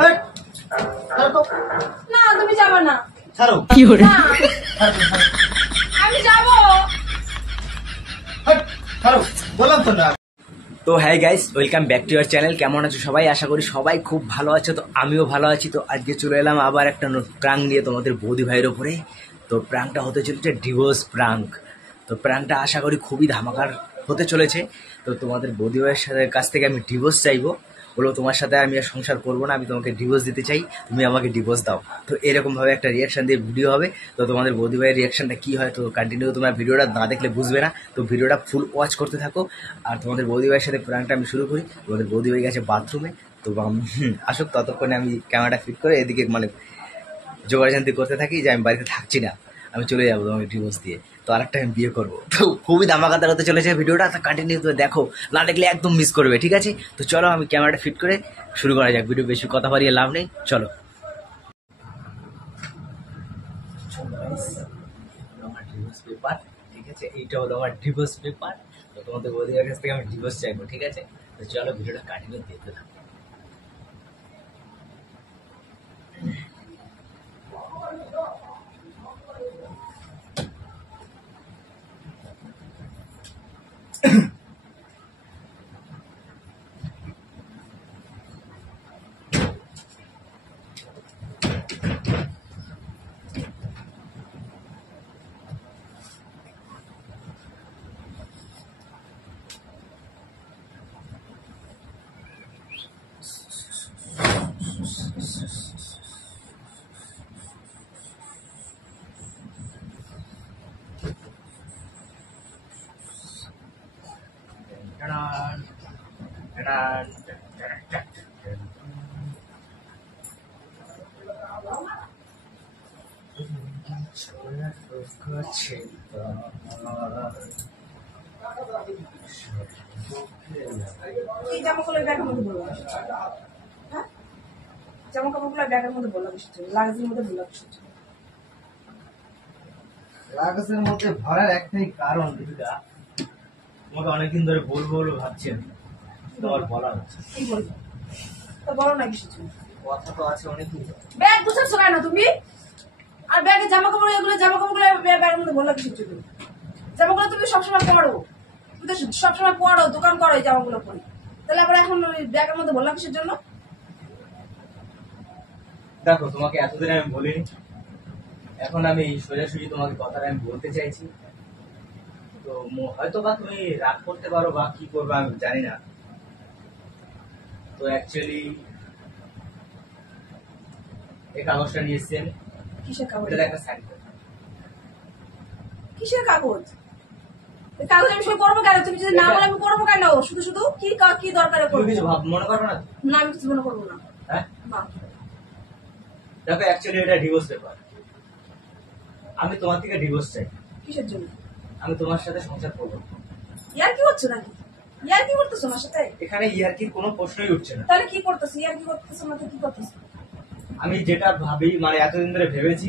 হেই, ছাড়ো তো। না তুমি যাবে না। ছাড়ো। না আমি যাবো। হেই, ছাড়ো। বললাম তো না। তো হ্যাঁ guys, welcome back to year channel. কেমন আছো সবাই? আশা করি সবাই খুব ভালো আছো। তো আমিও ভালো আছি। তো আজকে চলে এলাম আবার একটা প্রাঙ্ক নিয়ে তোমাদের বৌদি ভাইয়ের ওপরে। তো প্রাঙ্কটা হতে চলেছে ডিভোর্স প্রাঙ্ক। তো প্রাঙ্কটা আশা করি খুবই ধামাকার হতে চলেছে। তো তোমাদের বৌদি ভাইয়ের কাছ থেকে আমি ডিভোর্স চাইবো। বলো তোমার সাথে আমি আর সংসার করবো না, আমি তোমাকে ডিভোর্স দিতে চাই, তুমি আমাকে ডিভোর্স দাও। তো এরকমভাবে একটা রিয়াকশান দিয়ে ভিডিও হবে। তো তোমাদের বৌদি ভাইয়ের রিয়াকশানটা কী হয় তো কন্টিনিউ তোমরা ভিডিওটা না দেখলে বুঝবে না। তো ভিডিওটা ফুল ওয়াচ করতে থাকো। আর তোমাদের বৌদি ভাইয়ের সাথে প্রাঙ্কটা আমি শুরু করি। তোমাদের বৌদি ভাই গেছে বাথরুমে। তো আসুক, ততক্ষণে আমি ক্যামেরাটা ফিট করে এদিকে মানে জোগাড়জান্তি করতে থাকি যে আমি বাড়িতে থাকছি না, আমি চলে যাবো তোমাকে ডিভোর্স দিয়ে। তো আরেকটা আমি বিয়ে করবো। তো খুবই ধামাকাদার হতে চলেছে ভিডিওটা। তো কন্টিনিউ তো দেখো, না দেখলে একদম মিস করবে, ঠিক আছে? তো চলো আমি ক্যামেরাটা ফিট করে শুরু করা যাক। ভিডিও বেশি কথা বাড়িয়ে লাভ নেই, চলো। আমার ডিভোর্স পেপার, ঠিক আছে? এইটা হলো আমার ডিভোর্স পেপার। তো তোমাদের বৌদির কাছ থেকে আমি ডিভোর্স চাইবো, ঠিক আছে? তো চলো ভিডিওটা কন্টিনিউ দেখতে থাকো। এই জামাগুলো ব্যাগের মধ্যে বললাম, হ্যাঁ জামা কাপড়গুলো ব্যাগের মধ্যে বললাম, লাগেজের মধ্যে বললাম। লাগেজের মধ্যে ভরার একটাই কারণ, দিদিকা তোমাকে অনেকদিন ধরে বলবো বলে ভাবছি আমি, তোমার বলা হচ্ছে। কি বলবো? তো বলো না কিছু। কথা তো আছে অনেকদিন। ব্যাগ গুছাচ্ছ কেন তুমি? আর ব্যাগে জামা কাপড়, এগুলো জামা কাপড়গুলো ব্যাগের মধ্যে বললাম কিছু জন্য। জামাগুলো তুমি সবসময় পরো, তুমি তো সবসময় পরো, দোকান করো এই জামাগুলো পরে, তাহলে আবার এখন ওই ব্যাগের মধ্যে বললাম কিসের জন্য? দেখো, তোমাকে এতদিন আমি বলিনি, এখন আমি সোজাসুজি তোমাকে কথাটা আমি বলতে চাইছি। তো হয়তো বা তুমি রাগ করতে পারো বা কি করবে আমি জানি না। তো অ্যাকচুয়ালি এই কাগজটা নিয়ে এসছি আমি। কিসের কাগজ? এটা একটা সাইন করো। কিসের কাগজ? এই কাগজ আমি সই করবো কেন? তুমি যদি না বলে আমি করবো কেন? শুধু শুধু কি দরকারে তুমি করবো? কিছু মনে করো না? না আমি কিছু মনে করবো না। হ্যাঁ না। দেখো, অ্যাকচুয়ালি এটা ডিভোর্স পেপার। আমি তোমার থেকে ডিভোর্স চাই। কিসের জন্য? আমি তোমার সাথে সংসার করবো। ইয়ার কি হচ্ছে নাকি? ইয়ার কি করতেছো আমার সাথে? এখানে ইয়ার্কির কোনো প্রশ্নই উঠছে না। তাহলে কি করতেছো? ইয়ার কি করতেছো না? কি করতেছো? আমি যেটা ভাবি মানে এতদিন ধরে ভেবেছি,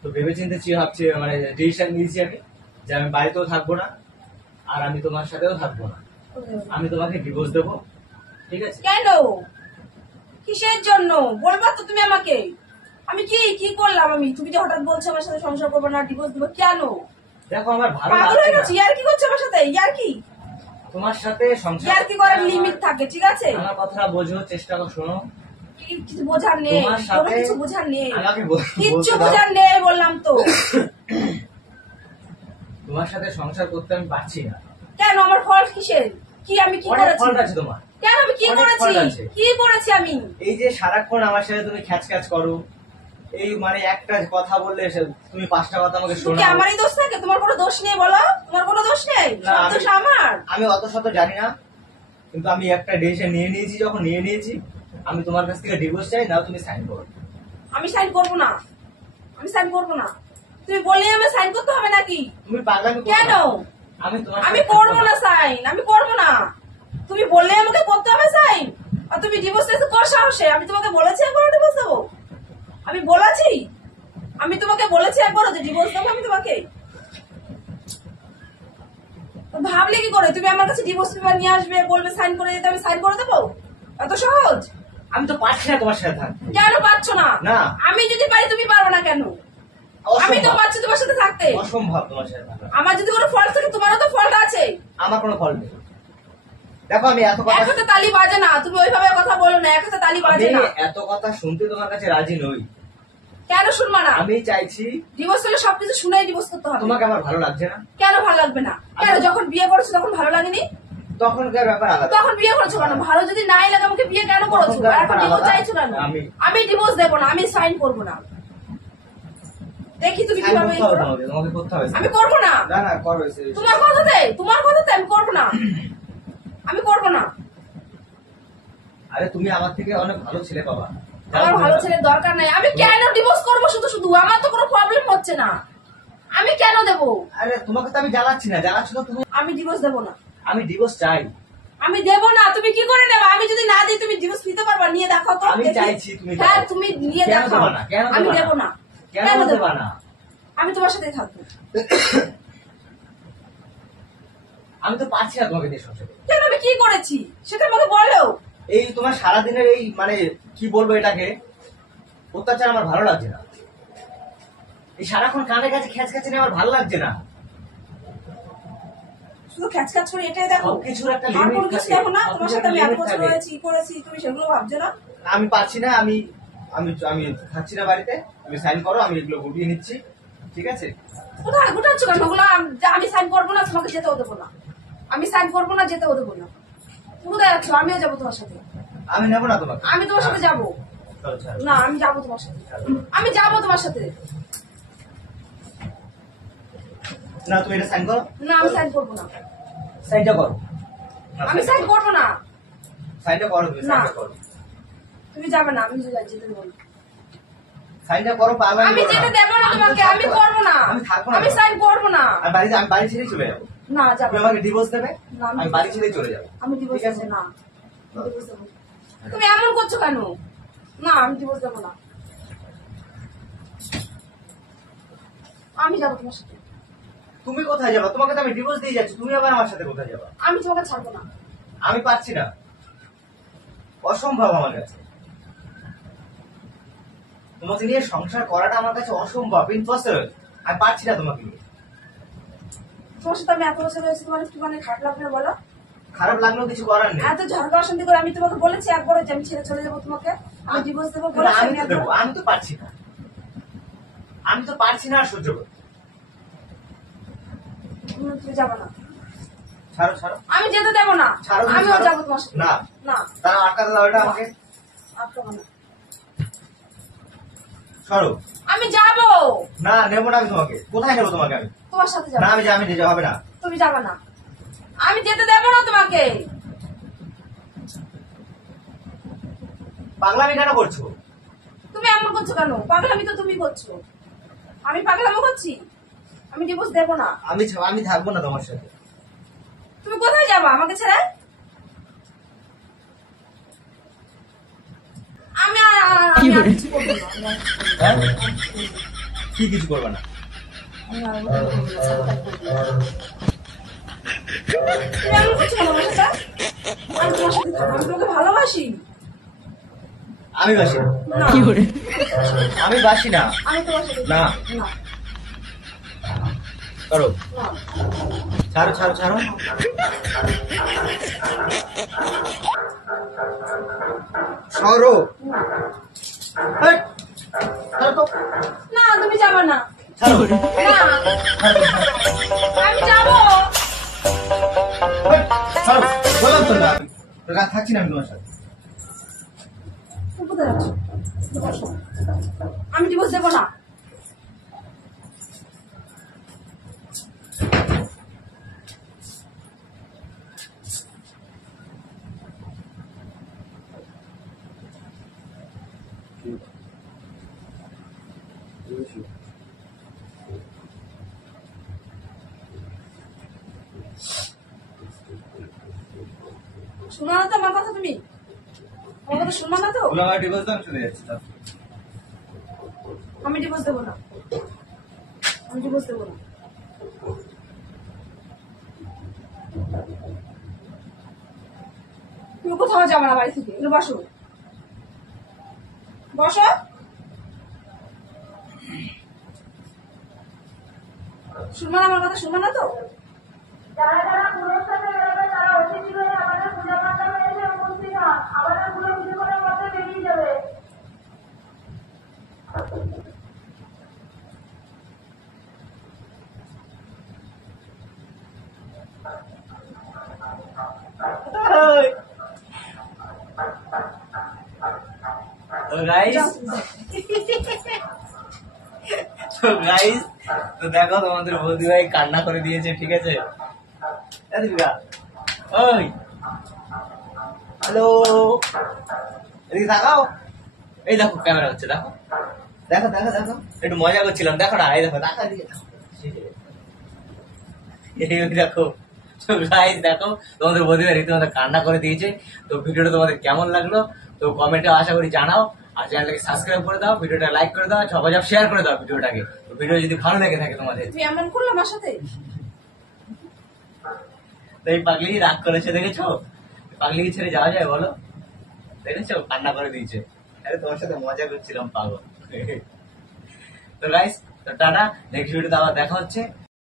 তো ভেবেচিন্তে ভাবছি মানে ডিসিশন নিয়েছি আমি যে আমি বাড়িতেও থাকবো না, আর আমি তোমার সাথেও থাকবো না, আমি তোমাকে ডিভোর্স দেবো, ঠিক আছে? কেন? কিসের জন্য বলবা তো তুমি আমাকে? আমি কি করলাম আমি? তুমি যে হঠাৎ বলছো আমার সাথে সংসার করবো না, ডিভোর্স দেবো, কেন? দেখো, আমার ভালো পাগল হয়ে লাগছে গেছি। না ইয়ার কি করছে আমার সাথে? ইয়ার কি? তোমার সাথে সংসার। ইয়ার কি করার লিমিট থাকে, ঠিক আছে? আমার কথাটা বোঝো, চেষ্টা করো, শোনো। কিছু বোঝার নেই, তোমার কোনো সাথে কিছু বোঝার নেই, আমাকে কিচ্ছু বোঝার নেই বললাম তো। তোমার সাথে সংসার করতে আমি পারছি না। কেন? আমার ফল্ট কিসের? কি আমি কি অনেক করেছি? ফল্ট আছে তোমার। কেন আমি কি অনেক করেছি? fault আছে। কি করেছি আমি? এই যে সারাক্ষণ আমার সাথে তুমি খ্যাচ করো, এই মানে একটা কথা বললে তুমি 5টা কথা আমাকে কি শোনাও। আমারই দোষ থাকে? তোমার কোনো দোষ নেই বলো? তোমার কোনো দোষ নেই? না, সব দোষ আমার। আমি অত শত জানি না, কিন্তু আমি একটা ডিসিশন নিয়ে নিয়েছি। যখন নিয়ে নিয়েছি, আমি তোমার কাছ থেকে ডিভোর্স চাই, নাও তুমি সাইন করো। আমি সাইন করবো না, আমি সাইন করবো না। তুমি বললে আমি সাইন করতে হবে নাকি? তুমি পাগলামি করো কেন? না। আমি তোমার আমি সাথে করবো থাকবো না সাইন, আমি করবো না। তুমি বললে আমাকে করতে হবে সাইন, আর তুমি ডিভোর্স দিতে কর সাহসে? আমি তোমাকে বলেছি একবার ডিভোর্স দেবো? আমি বলেছি? আমি তোমাকে বলেছি একবার যে ডিভোর্স দেবো আমি তোমাকে? ভাবলে কি করে তুমি আমার কাছে ডিভোর্স পেপার নিয়ে আসবে, বলবে সাইন করে দিতে, আমি সাইন করে দেবো? এত সহজ? আমি তো পারছি না তোমার সাথে থাকতে। কেন পাচ্ছ না? না। আমি যদি পারি তুমি পারবে না কেন? আমি তো অসম্ভব। পাচ্ছি তোমার সাথে থাকতে। অসম্ভব তোমার সাথে থাকা। আমার যদি কোনো ফল্ট থাকে তোমারও তো ফল্ট আছে। আমার কোনো ফল নেই। দেখো আমি এত কথা এক হাতে তালি বাজে না, তুমি ওইভাবে কথা বলো না, এক হাতে তালি বাজে না। এত কথা শুনতে তোমার কাছে রাজি নই। কেন শুনবা না? আমি চাইছি ডিভোর্স হলে সবকিছু শুনেই ডিভোর্স করতে হবে। তোমাকে আমার ভালো লাগছে না। কেন ভালো লাগবে না? কেন যখন বিয়ে করেছো তখন ভালো লাগেনি? তখনকার ব্যাপার আলাদা। তখন বিয়ে করেছো কেন? ভালো যদি নাই লাগে আমাকে বিয়ে কেন করেছো? তখনকার আর এখন ব্যাপার ডিভোর্স আলাদা। চাইছো কেন? আমি ডিভোর্স দেবো না, আমি সাইন করবো না। দেখি তুমি সাইন কিভাবে করতে হবে তোমাকে করতে হবে। আমি করবো না। না না করবে। তোমার কথাতে আমি করবো না। আমি করবো না। আরে তুমি আমার থেকে অনেক ভালো ছেলে বাবা। আমার ভালো ছেলের দরকার নাই। আমি কেন ডিভোর্স করবো শুধু শুধু? আমার তো কোনো প্রবলেম হচ্ছে না, আমি কেন দেবো? আরে তোমাকে তো আমি জ্বালাচ্ছি না, জ্বালাচ্ছ তো তুমি। আমি ডিভোর্স দেবো না। আমি ডিভোর্স চাই। আমি দেবো না। তুমি কি করে নেবা? আমি যদি না দিই তুমি ডিভোর্স নিতে পারবা? নিয়ে দেখো তো। আমি দেখি। চাইছি তুমি দাও। হ্যাঁ তুমি নিয়ে কেন দেখো। দেবা না? কেন আমি দেবা দেবো না? না। কেন দেবো দেবা না? আমি তোমার সাথেই থাকবো। আমি তো পারছি না তোমাকে দিয়ে সংসার করতে। কেন? আমি কি করেছি সেটা আমাকে বলো। এই তোমার সারাদিনের এই মানে কি বলবো এটাকে, অত্যাচার আমার ভালো লাগছে না। এই সারাক্ষণ কানে কাছে খ্যাচ খ্যাচ আমার ভালো লাগছে না। শুধু খ্যাচ খ্যাচ করে এটাই দেখো। সবকিছুর একটা আর লিমিট কোনো কিছু থাকে। দেখো না? তোমার সাথে আমি এত limit বছর থাকে। রয়েছি করেছি, তুমি সেগুলো ভাবছো না? আমি পাচ্ছি না। আমি আমি আমি থাকছি না বাড়িতে। তুমি সাইন করো, আমি এগুলো গুটিয়ে নিচ্ছি। ঠিক আছে? কোথায় গোটাচ্ছ কেন ওগুলো? আমি সাইন করবো না, তোমাকে যেতেও দেবো না। আমি সাইন করবো না, যেতেও দেবো না। কোথায় যাচ্ছ? আমিও যাবো তোমার সাথে। আমি নেবো না তোমাকে। আমি তোমার সাথে যাবো চলো, চলো। না। আমি যাবো তোমার সাথে। আমি যাবো তোমার সাথে। না তুমি এটা সাইন করো। না আমি সাইন করবো না। সাইনটা করো। আমি সাইন করবো না। সাইনটা করো, তুমি না। সাইনটা করো। তুমি যাবে না, আমি যেতে দেবো না। সাইনটা করো, পাগল আমি যেতে দেবো না তোমাকে। আমি করবো না। আমি থাকবো না। আমি সাইন করবো না। আমি বাড়ি ছেড়েই চলে যাবো। না যাবো তুমি না। আমাকে ডিভোর্স দেবে, না, আমি বাড়ি ছেড়েই চলে যাবো। আমি ডিভোর্স ঠিক আছে? দেবো না। আমি divorce দেবো না। তুমি এমন করছো কেন? না আমি ডিভোর্স দেবো না। আমি যাবো তোমার সাথে। তুমি কোথায় যাবা? তোমাকে তো আমি ডিভোর্স দিয়ে যাচ্ছি, তুমি আবার আমার সাথে কোথায় যাবা? আমি তোমাকে ছাড়বো না। আমি পাচ্ছি না, অসম্ভব আমার কাছে। তোমাকে নিয়ে সংসার করাটা আমার কাছে অসম্ভব, ইম্পসিবল। আমি পারছি না তোমাকে নিয়ে। তোমার সাথে আমি এত বছর রয়েছি, তোমার একটু মানে খারাপ লাগবে না বলো? খারাপ লাগলেও কিছু করার নেই। এত ঝগড়া অশান্তি করে আমি তোমাকে বলেছি একবার যে আমি ছেড়ে চলে যাবো তোমাকে, আমি ডিভোর্স দেবো কিন্তু বলেছি আমি আমি তো দেবো, একবার। আমি তো পারছি না। আমি তো পারছি না আর সহ্য করতে। তুমি যাবো না। ছাড়ো, ছাড়ো। আমি যেতে দেবো না। ছাড়ো, তুমি আমিও ছাড়ো। যাবো তোমার সাথে। না। না তারা আটকাতে দাও এটা আমাকে। আটকাবো না। সরো। আমি যাবো। না, নেবো না আমি তোমাকে। কোথায় নেবো তোমাকে আমি? তোমার সাথে না, যাবো। আমি নিজে হবে না। তুমি যাবে না। আমি যেতে দেবো না তোমাকে। পাগলামি কেন করছো? তুমি এমন করছো কেন? পাগলামি তো তুমি করছো। আমি পাগলামি করছি? আমি ডিভোর্স দেবো না। আমি থাকবো না তোমার সাথে। তুমি কোথায় যাবা আমাকে ছেড়ে? আমি আর কিছু করবো না। হ্যাঁ? কি কিছু করবে না? তুমি এমন করছো কেন আমার সাথে? আমি তোমার সাথে থাকবো। আমি তোমাকে ভালোবাসি। আমি বাসি না। না, আমি বাসি না। আমি তোমার সাথে না। না, করো। না। ছাড়ো, ছাড়ো, ছাড়ো। সরো। হেই, ছাড়ো তো। না তুমি যাবে না। ছাড়ো। না আমি যাবো। হেই, ছাড়ো। বললাম তো না, আমি রাত থাকছি না আমি তোমার সাথে। তুমি কোথায় যাচ্ছ? বসো। আমি ডিভোর্স দেবো না। শোনো না তো আমার কথা? তুমি আমার কথা শুনবা না তো? বলো আমার ডিভোর্স দাও, আমি চলে যাচ্ছি। আমি ডিভোর্স দেবো না। আমি ডিভোর্স দেবো না। তুমি কোথাও যাবে না বাড়ি থেকে। এগুলো বসো। বসো। শুনবা না আমার কথা, শুনবা না তো? যারা যারা পুজোর সাথে বেরোবে তারা অতিথি হয়ে আমাদের পূজা মণ্ডপে এসে উপস্থিত হন। আমাদের পুরো কিছুক্ষণের মধ্যে বেরিয়ে যাবে। তো গাইস তো দেখো তোমাদের বৌদি ভাই কান্না করে দিয়েছে, ঠিক আছে? ওই হ্যালো, এদিকে তাকাও। এই দেখো ক্যামেরা হচ্ছে, দেখো দেখো দেখো দেখো, একটু মজা করছিলাম, দেখো না, এই দেখো টাকা দিয়ে দেখো। তো গাইস দেখো তোমাদের বৌদি ভাই রীতিমতো কান্না করে দিয়েছে। তো ভিডিওটা তোমাদের কেমন লাগলো তো কমেন্টে আশা করি জানাও, আর চ্যানেলটাকে সাবস্ক্রাইব করে দাও, ভিডিওটা লাইক করে দাও, ঝপাঝপ শেয়ার করে দাও ভিডিওটাকে। তো ভিডিও যদি ভালো লেগে থাকে তোমাদের, তুই এমন করলো আমার সাথে? তো এই পাগলি রাগ করেছে, দেখেছো? পাগলিকে ছেড়ে যাওয়া যায় বলো? দেখেছো কান্না করে দিয়েছে। আরে তোমার সাথে মজা করছিলাম পাগল। তো গাইস তো টাটা, নেক্সট ভিডিওতে আবার দেখা হচ্ছে।